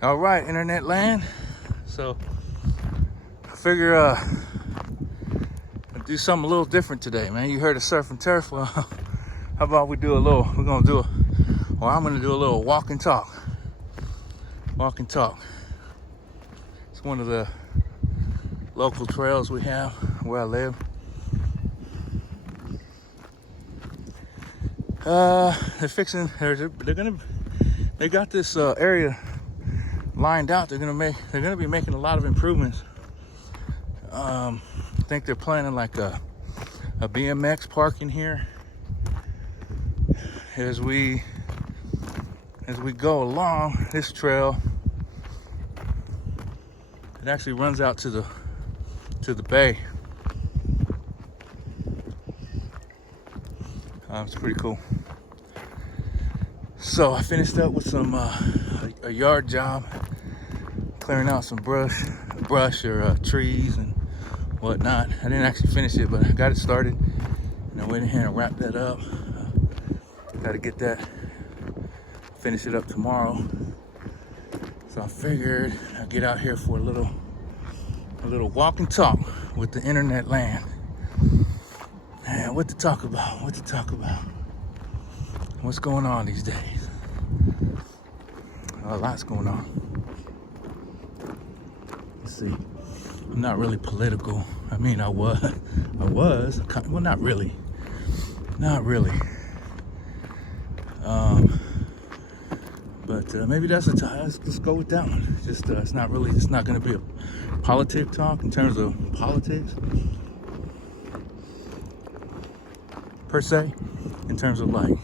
All right, internet land. So I figure I'll do something a little different today, man. You heard of surf and turf. Well, how about we do a little, I'm gonna do a little walk and talk. Walk and talk. It's one of the local trails we have where I live. They got this area lined out. They're gonna be making a lot of improvements. I think they're planning like a BMX park in here. As we go along this trail, it actually runs out to the bay. It's pretty cool. So I finished up with some a yard job, clearing out some brush or trees and whatnot. I didn't actually finish it, but I got it started, and I went in here and wrapped that up. Got to get that, finish it up tomorrow. So I figured I'd get out here for a little walk and talk with the internet land. Man, what to talk about? What's going on these days? A lot's going on. Let's see. I'm not really political. I mean, I was. Well, not really. But maybe that's the time. Let's go with that one. Just it's not going to be a politic talk in terms of politics per se, in terms of like,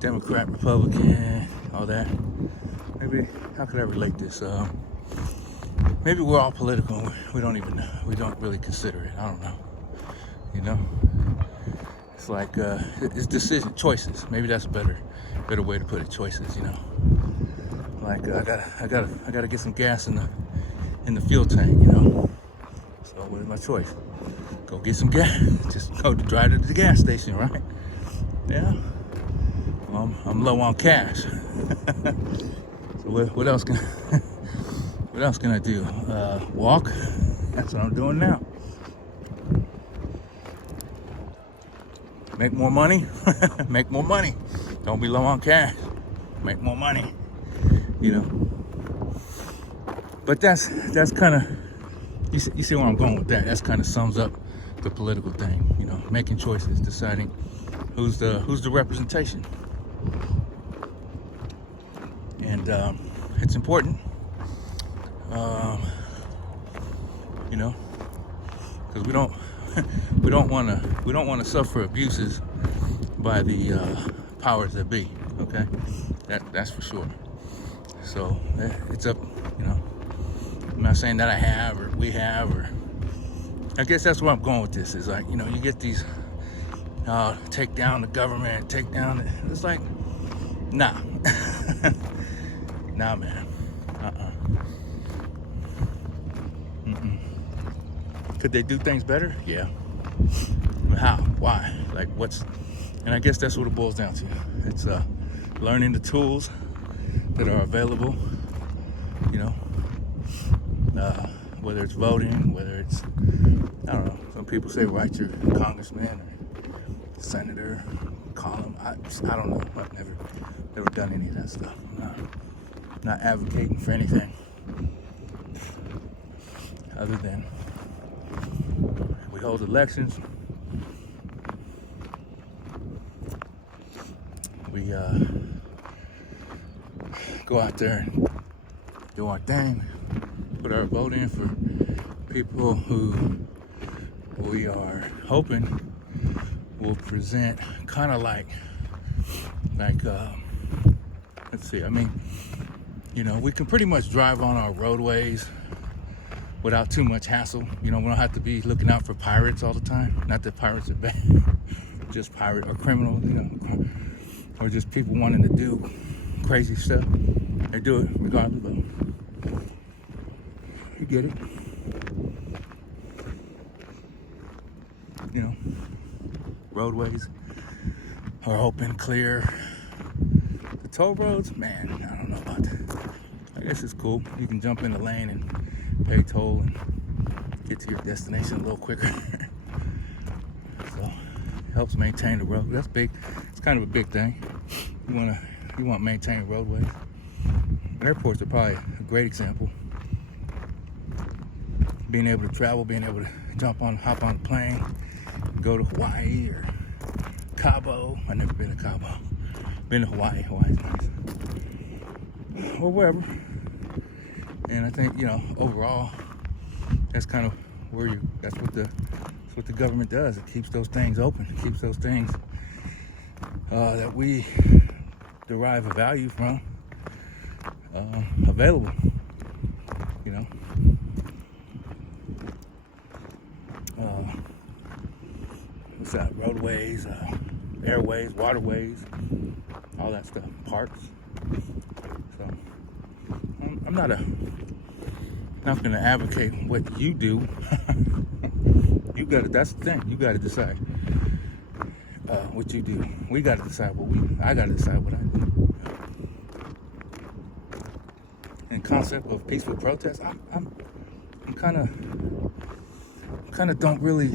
Democrat, Republican, all that. Maybe, how could I relate this? Maybe we're all political. We don't even know. We don't really consider it. I don't know. It's like it's choices. Maybe that's a better way to put it. Choices. Like I gotta get some gas in the fuel tank. So what is my choice? Go get some gas. Just go drive to the gas station, right? Yeah. I'm low on cash. So what else can I do? Walk. That's what I'm doing now. Make more money. Make more money. Don't be low on cash. Make more money. But that's kind of, you see where I'm going with that. That's kind of sums up the political thing. Making choices, deciding who's the representation. And it's important, because we don't want to suffer abuses by the powers that be. Okay, that's for sure. So it's up. I'm not saying that I have or we have, or I guess that's where I'm going with this. Is like, you get these take down the government, take down. It's like, nah. Nah, man. Could they do things better? Yeah. But how? Why? Like, and I guess that's what it boils down to. It's learning the tools that are available you know, whether it's voting, whether it's, I don't know, some people say write your congressman or senator, call them. I don't know. I've never done any of that stuff. I'm not advocating for anything other than we hold elections. We go out there and do our thing, put our vote in for people who we are hoping will present kind of like let's see, I mean, you know, we can pretty much drive on our roadways without too much hassle. You know, we don't have to be looking out for pirates all the time. Not that pirates are bad, just pirate or criminals, you know, or just people wanting to do crazy stuff. They do it regardless, but you get it. You know, roadways are open, clear. The toll roads, man, I don't know about that. I guess it's cool. You can jump in the lane and pay toll and get to your destination a little quicker. So it helps maintain the road. That's big. It's kind of a big thing. You want to maintain roadways. Airports are probably a great example. Being able to travel, being able to hop on a plane, go to Hawaii or Cabo. I've never been to Cabo. Been to Hawaii. Hawaii's nice. Or wherever. And I think, you know, overall, that's kind of where that's what the government does. It keeps those things open. It keeps those things that we derive a value from available. You know. What's that? Roadways, airways, waterways, all that stuff. Parks. So I'm not going to advocate what you do. You got to. That's the thing. You got to decide what you do. We got to decide I got to decide what I do. And concept of peaceful protest, I'm kind of don't really.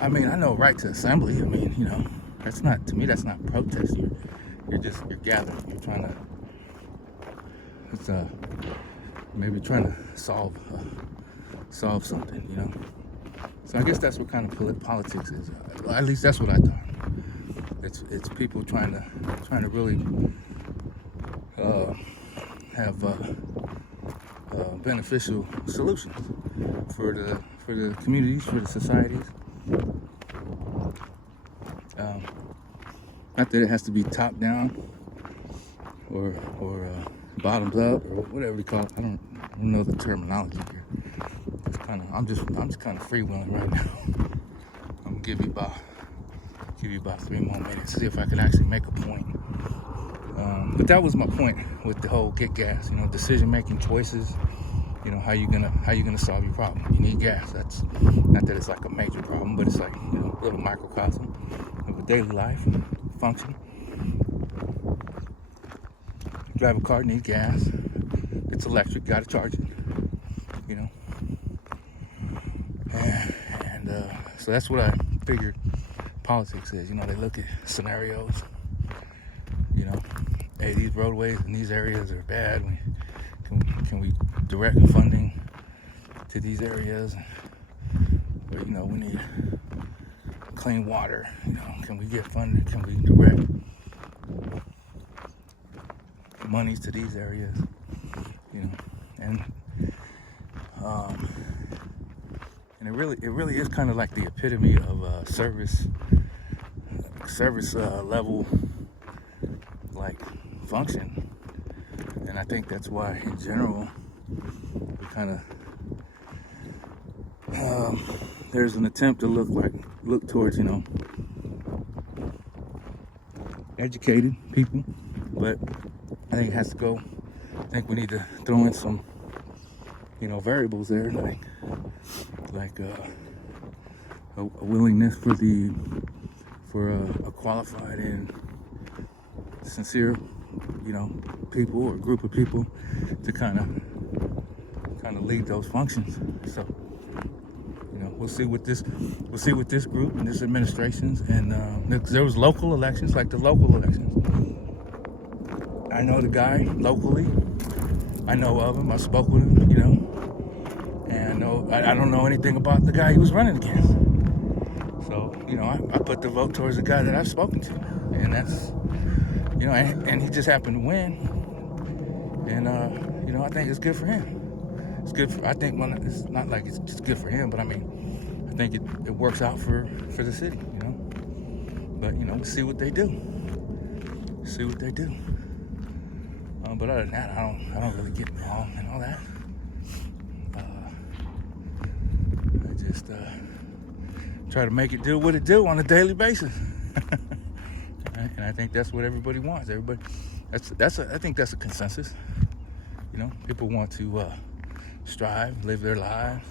I mean, I know right to assembly. I mean, you know, that's not, to me, that's not protest. You're gathering. You're trying to, it's maybe trying to solve something, you know. So I guess that's what kind of politics is. At least that's what I thought. It's people trying to really have beneficial solutions for the communities, for the societies. Not that it has to be top down or bottoms up or whatever we call it. I don't know the terminology here. I'm just kind of freewheeling right now. I'm gonna give you about 3 more minutes, see if I can actually make a point. But that was my point with the whole get gas. You know, decision making choices. You know, how you gonna solve your problem? You need gas. That's not that it's like a major problem, but it's like, you know, a little microcosm of a daily life function. You drive a car, need gas. It's electric, gotta charge it. You know, and so that's what I figured politics is. You know, they look at scenarios. You know, hey, these roadways in these areas are bad. Can we direct funding to these areas? Or, you know, we need clean water. You know, can we get funding? Can we direct monies to these areas? You know, and it really is kind of like the epitome of service level like function. And I think that's why, in general, we kind of there's an attempt to look towards, you know, educated people, but I think it has to go. I think we need to throw in some, you know, variables there, like a willingness for a qualified and sincere you know, people or group of people to kind of lead those functions. So, you know, we'll see with this group and this administrations. And there was local elections, like the local elections. I know the guy locally. I know of him. I spoke with him, you know. And I don't know anything about the guy he was running against. So, you know, I put the vote towards the guy that I've spoken to. And that's, you know, and he just happened to win. And, you know, I think it's good for him. It's good for, I think, well, it's not like it's just good for him, but I mean, I think it works out for the city, you know. But, you know, we'll see what they do. See what they do. But other than that, I don't really get involved in all that. I just try to make it do what it do on a daily basis. Right? And I think that's what everybody wants. Everybody, I think that's a consensus. You know, people want to strive, live their lives,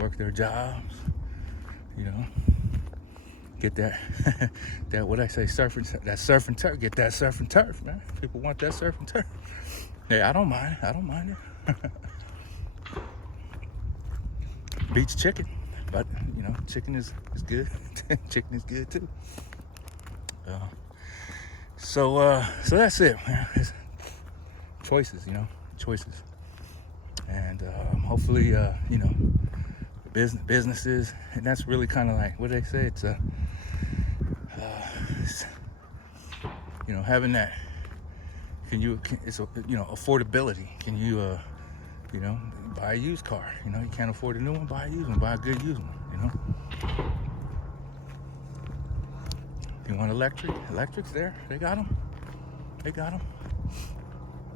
work their jobs. You know, get that that what I say, surf and turf. Get that surf and turf, man. People want that surf and turf. Yeah, I don't mind it. Beats chicken, but you know, chicken is good. Chicken is good too. So that's it, man. It's choices, you know, choices, and hopefully, you know, businesses, and that's really kind of like what they say. It's you know, having that. It's you know, affordability. Can you you know, buy a used car? You know, you can't afford a new one, buy a used one, buy a good used one. You know. You want electrics there? They got them.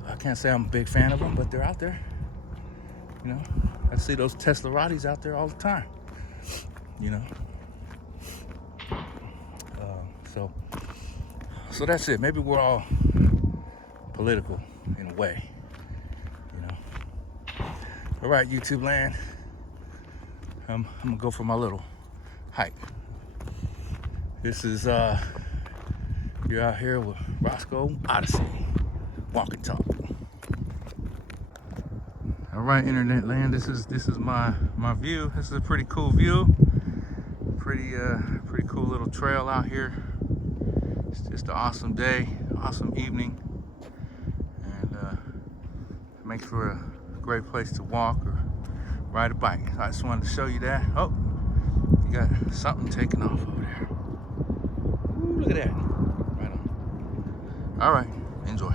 I can't say I'm a big fan of them, but they're out there. You know, I see those Tesla Roddies out there all the time. You know. So that's it. Maybe we're all political in a way. You know. All right, YouTube land. I'm gonna go for my little hike. This is you're out here with Rosco Odyssee, walk and talk. All right, internet land. This is my view. This is a pretty cool view. Pretty cool little trail out here. It's just an awesome day, awesome evening, and it makes for a great place to walk or ride a bike. I just wanted to show you that. Oh, you got something taking off over there. Ooh, look at that. Right on. All right, enjoy.